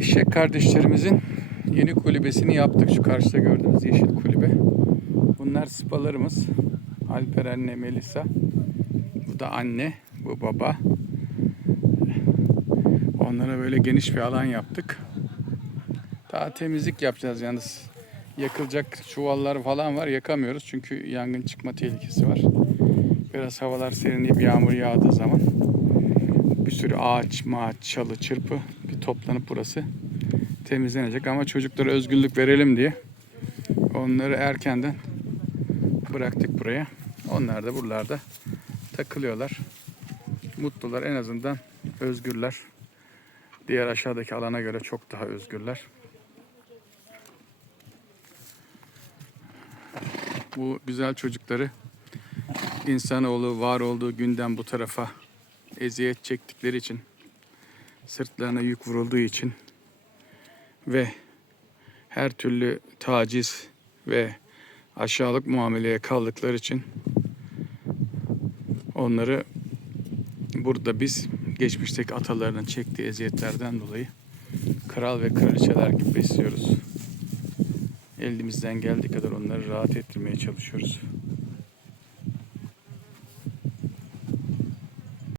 Eşek kardeşlerimizin yeni kulübesini yaptık. Şu karşıda gördüğünüz yeşil kulübe. Bunlar spalarımız. Alperen'le Melisa. Bu da anne, bu baba. Onlara böyle geniş bir alan yaptık. Daha temizlik yapacağız yalnız. Yakılacak çuvallar falan var. Yakamıyoruz çünkü yangın çıkma tehlikesi var. Biraz havalar serinleyip yağmur yağdığı zaman bir sürü ağaç, mağaç, çalı, çırpı bir toplanıp burası temizlenecek. Ama çocuklara özgürlük verelim diye onları erkenden bıraktık buraya. Onlar da buralarda takılıyorlar. Mutlular en azından özgürler. Diğer aşağıdaki alana göre çok daha özgürler. Bu güzel çocukları insanoğlu var olduğu günden bu tarafa eziyet çektikleri için, sırtlarına yük vurulduğu için ve her türlü taciz ve aşağılık muameleye kaldıkları için onları burada biz geçmişteki atalarının çektiği eziyetlerden dolayı kral ve kraliçeler gibi besliyoruz. Elimizden geldiği kadar onları rahat ettirmeye çalışıyoruz.